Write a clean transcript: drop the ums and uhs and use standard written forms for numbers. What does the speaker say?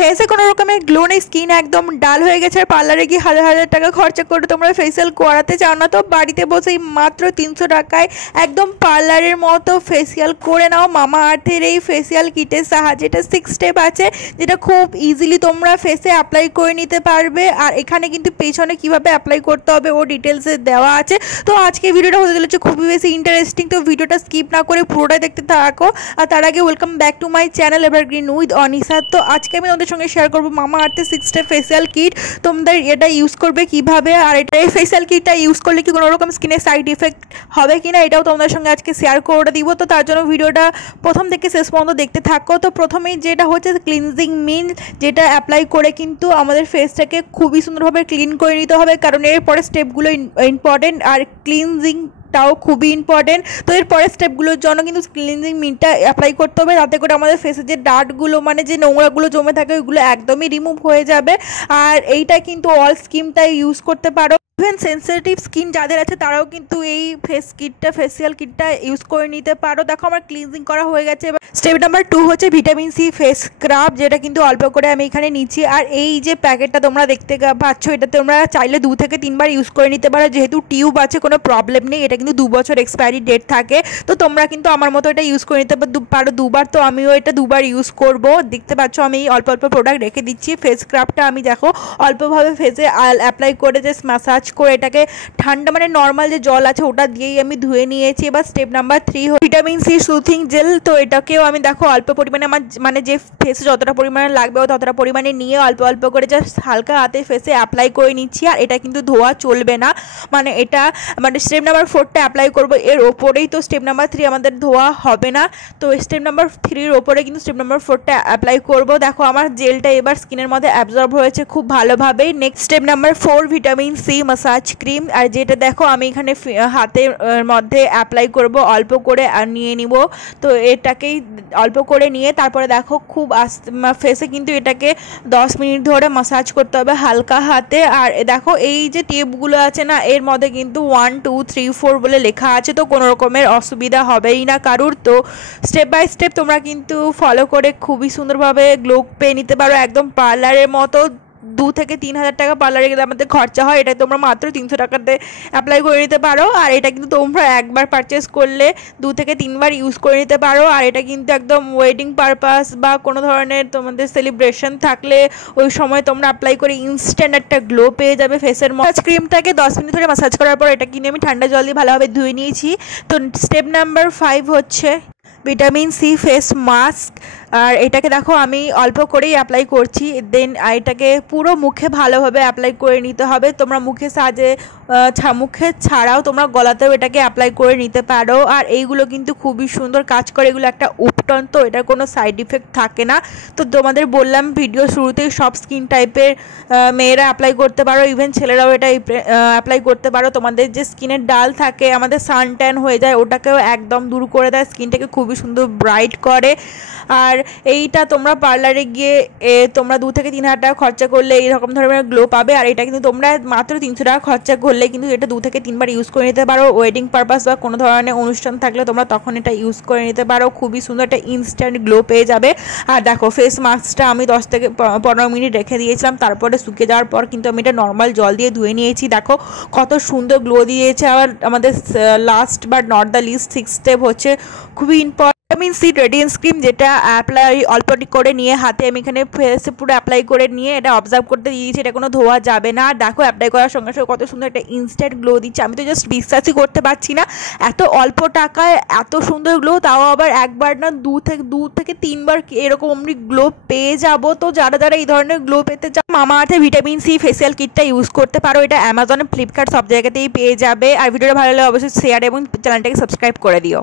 ফেসে কোনো রকমের গ্লো নেই, স্কিন একদম ডাল হয়ে গেছে আর পার্লারে গিয়ে হাজার হাজার টাকা খরচা করে তোমরা ফেসিয়াল করাতে চাও না, তো বাড়িতে বসেই মাত্র 300 টাকায় একদম পার্লারের মতো ফেসিয়াল করে নাও মামা আর্থের এই ফেসিয়াল কিটের সাহায্যে। এটা 6 স্টেপ আছে যেটা খুব ইজিলি তোমরা ফেসে অ্যাপ্লাই করে নিতে পারবে, আর এখানে কিন্তু পেছনে কিভাবে অ্যাপ্লাই করতে হবে ও ডিটেলসে দেওয়া আছে। তো আজকে ভিডিওটা হতে চলেছে খুবই বেশি ইন্টারেস্টিং, তো ভিডিওটা স্কিপ না করে পুরোটাই দেখতে থাকো। আর তার আগে welcome back to my channel evergreen with Anisha. তো আজকে আমি তোমাদের সঙ্গে শেয়ার করবো মামা আর্থের 6 স্টেপ ফেসিয়াল কিট, তোমাদের এটা ইউজ করবে কিভাবে, আর এটা এই ফেসিয়াল কিটটা ইউজ করলে কি কোনো রকম স্কিনের সাইড ইফেক্ট হবে কিনা এটাও তোমাদের সঙ্গে আজকে শেয়ার করে দিব। তো তার জন্য ভিডিওটা প্রথম থেকে শেষ পর্যন্ত দেখতে থাকো। তো প্রথমেই যেটা হচ্ছে ক্লিনজিং মিল্ক, যেটা অ্যাপ্লাই করে কিন্তু আমাদের ফেসটাকে খুবই সুন্দরভাবে ক্লিন করে নিতে হবে, কারণ এরপরে স্টেপগুলো ইম্পর্টেন্ট আর ক্লিনজিংটাও খুবই ইম্পর্টেন্ট। তো এর পরের স্টেপগুলোর জন্য কিন্তু ক্লিনজিং মিল্কটা অ্যাপ্লাই করতে হবে, তাতে করে আমাদের ফেসে যে ডার্টগুলো মানে যে নোংরাগুলো জমে থাকে ওইগুলো একদমই রিমুভ হয়ে যাবে। আর এইটা কিন্তু অল স্কিনটাই ইউজ করতে পারো, ইভেন সেন্সিটিভ স্কিন যাদের আছে তারাও কিন্তু এই ফেসিয়াল কিটটা ইউজ করে নিতে পারো। দেখো আমার ক্লিনজিং করা হয়ে গেছে। এবার স্টেপ নাম্বার 2 হচ্ছে ভিটামিন সি ফেস স্ক্রাব, যেটা কিন্তু অল্প করে আমি এখানে নিচ্ছি। আর এই যে প্যাকেটটা তোমরা দেখতে পাচ্ছ এটা তোমরা চাইলে 2 থেকে 3 বার ইউজ করে নিতে পারো, যেহেতু টিউব আছে কোনো প্রবলেম নেই। এটা কিন্তু 2 বছর এক্সপায়ারি ডেট থাকে, তো তোমরা কিন্তু আমার মতো এটা ইউজ করে নিতে পারো 2 বার। তো আমিও এটা 2 বার ইউজ করব। দেখতে পাচ্ছ আমি অল্প অল্প প্রোডাক্ট রেখে দিচ্ছি। ফেস স্ক্রাবটা আমি দেখো অল্পভাবে ফেসে অ্যাপ্লাই করে জাস্ট ম্যাসাজ করে এটাকে ঠান্ডা মানে নর্মাল যে জল আছে ওটা দিয়েই আমি ধুয়ে নিয়েছি। এবার step number 3 vitamin C soothing gel, তো এটাকেও আমি দেখো অল্প পরিমাণে আমার মানে যে ফেসে যতটা পরিমাণে লাগবে ততটা পরিমাণে নিয়ে অল্প অল্প করে জাস্ট হালকা হাতে ফেসে অ্যাপ্লাই করে নিচ্ছি। আর এটা কিন্তু ধোয়া চলবে না, মানে এটা মানে স্টেপ নাম্বার 4টা অ্যাপ্লাই করবো এর ওপরেই, তো স্টেপ নাম্বার 3 আমাদের ধোয়া হবে না। তো স্টেপ নাম্বার 3-এর ওপরে কিন্তু স্টেপ নাম্বার 4টা অ্যাপ্লাই করবো। দেখো আমার জেলটা এবার স্কিনের মধ্যে অ্যাবজর্ব হয়েছে খুব ভালোভাবে। Next step number 4 vitamin C massage cream, আর যেটা দেখো আমি এখানে হাতের মধ্যে অ্যাপ্লাই করব অল্প করে আর নিয়ে নিব। তো এটাকেই অল্প করে নিয়ে তারপরে দেখো খুব ফেসে কিন্তু এটাকে 10 মিনিট ধরে মাসাজ করতে হবে হালকা হাতে। আর দেখো এই যে টিপগুলো আছে না এর মধ্যে কিন্তু 1 2 3 4 বলে লেখা আছে, তো কোনো রকমের অসুবিধা হবেই না কারুর। তো স্টেপ বাই স্টেপ তোমরা কিন্তু ফলো করে খুবই সুন্দরভাবে গ্লো পেয়ে নিতে পারো, একদম পার্লারের মতো। 2 থেকে 3 হাজার টাকা পার্লারে গেলে আমাদের খরচা হয়, এটা তোমরা মাত্র 300 টাকাতে অ্যাপ্লাই করে নিতে পারো। আর এটা কিন্তু তোমরা একবার পারচেস করলে 2 থেকে 3 বার ইউজ করে নিতে পারো। আর এটা কিন্তু একদম ওয়েডিং পারপাস বা কোনো ধরনের তোমাদের সেলিব্রেশন থাকলে ওই সময় তোমরা অ্যাপ্লাই করে ইনস্ট্যান্ট একটা গ্লো পেয়ে যাবে ফেসের মধ্যে। ক্রিমটাকে 10 মিনিট ধরে ম্যাসাজ করার পর এটা কিনে আমি ঠান্ডা জল দিয়ে ভালোভাবে ধুয়ে নিয়েছি। তো স্টেপ নাম্বার 5 হচ্ছে ভিটামিন সি ফেস মাস্ক, আর এটাকে দেখো আমি অল্প করেই অ্যাপ্লাই করছি। দেন এটাকে পুরো মুখে ভালোভাবে অ্যাপ্লাই করে নিতে হবে। তোমরা মুখে মুখে ছাড়াও তোমরা গলাতেও এটাকে অ্যাপ্লাই করে নিতে পারো। আর এইগুলো কিন্তু খুবই সুন্দর কাজ করে, এগুলো একটা উপটন, তো এটার কোনো সাইড ইফেক্ট থাকে না। তো তোমাদের বললাম ভিডিও শুরুতেই সব স্কিন টাইপের মেয়েরা অ্যাপ্লাই করতে পারো, ইভেন ছেলেরাও এটা অ্যাপ্লাই করতে পারো। তোমাদের যে স্কিনের ডাল থাকে আমাদের সান ট্যান হয়ে যায় ওটাকেও একদম দূর করে দেয়, স্কিনটাকে খুবই সুন্দর ব্রাইট করে। আর এইটা তোমরা পার্লারে গিয়ে তোমরা 2 থেকে 3 হাজার টাকা খরচা করলে এইরকম ধরনের গ্লো পাবে। আর এটা কিন্তু তোমরা মাত্র 300 টাকা খরচা করলে কিন্তু এটা 2 থেকে 3 বার ইউজ করে নিতে পারো। ওয়েডিং পারপাস বা কোনো ধরনের অনুষ্ঠান থাকলে তোমরা তখন এটা ইউজ করে নিতে পারো, খুবই সুন্দর একটা ইনস্ট্যান্ট গ্লো পেয়ে যাবে। আর দেখো ফেস মাস্কটা আমি 10 থেকে 15 মিনিট রেখে দিয়েছিলাম, তারপরে শুকিয়ে যাওয়ার পর কিন্তু আমি এটা নর্মাল জল দিয়ে ধুয়ে নিয়েছি। দেখো কত সুন্দর গ্লো দিয়েছে। আবার আমাদের last but not the list 6 step হচ্ছে খুবই important vitamin C radiance cream, যেটা অ্যাপ্লাই অল্প করে নিয়ে হাতে আমি এখানে ফেসে পুরো অ্যাপ্লাই করে নিয়ে এটা অবজার্ভ করতে দিয়েছি, এটা কোনো ধোয়া যাবে না। দেখো অ্যাপ্লাই করার সঙ্গে সঙ্গে কত সুন্দর একটা ইনস্ট্যান্ট গ্লো দিচ্ছে, আমি তো জাস্ট বিশ্বাসই করতে পারছি না এত অল্প টাকায় এত সুন্দর গ্লো, তাও আবার একবার না 2 থেকে 3 বার এরকম আমি গ্লো পেয়ে যাব। তো যারা এই ধরনের গ্লো পেতে চাও মামা আর্থে ভিটামিন সি ফেসিয়াল কিটটা ইউজ করতে পারো, এটা অ্যামাজন ফ্লিপকার্ট সব জায়গাতেই পেয়ে যাবে। আর ভিডিওটা ভালো লাগলে অবশ্যই শেয়ার এবং চ্যানেলটাকে সাবস্ক্রাইব করে দিও।